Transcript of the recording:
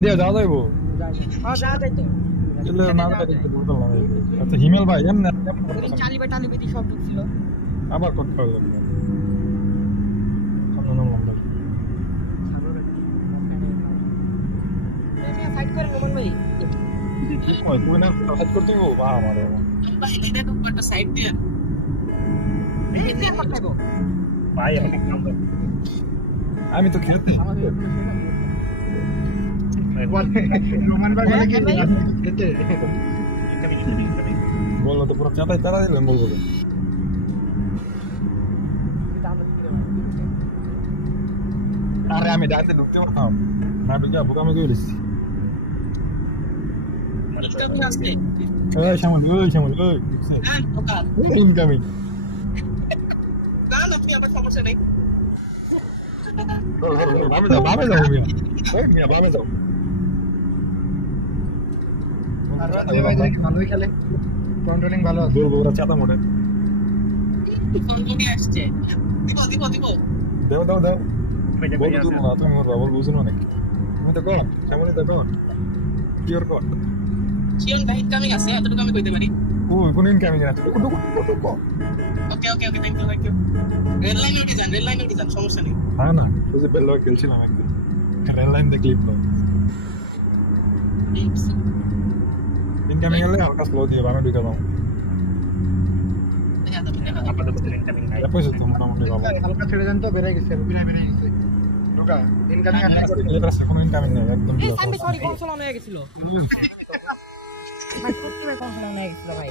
দিয়ে যাওয়া যাইবো আচ্ছা হিমেল ভাই এমনি আবার করতে হবে আমি তো খেলতে বললো তো পুরো চাঁদাই তারা দিলেন বলবো আরে আমি ডানতে ঢুকতে পারতাম না ঢুকে বোকামি করে দিচ্ছি ইনকামিং ভালোই খেলে কন্ট্রোলিং ভালো আছে বলবো ওরা চাঁদা মোড়ে দেও দাও দাও তুমি মোর বাবল বুঝুন অনেক তুমি তো কোন কেমনই তো কোন কিওর কোন চিয়ন ভাই ইনকামিং আছে এতটুকু আমি কইতে পারি ও কোন ইনকামিং আছে okay okay okay thank you red line design সমস্যা নেই হ্যাঁ না তুই যে বেল খেলছিলাম একদিন রেড লাইন দেখে ক্লিপ দাও ইনকামিং এলে হালকা স্লো দিয়ে বানা ঢুকে দাও después হালকা ছেড়ে দেন তো বেড়ে গেছে ঢোকা ইনকামিং এটা কোনো ইনকামিং নেই একদম আমি সরি কনসোল অন হয়ে গেছিল ভাই কত কনসোল অন হয়ে গেছিল ভাই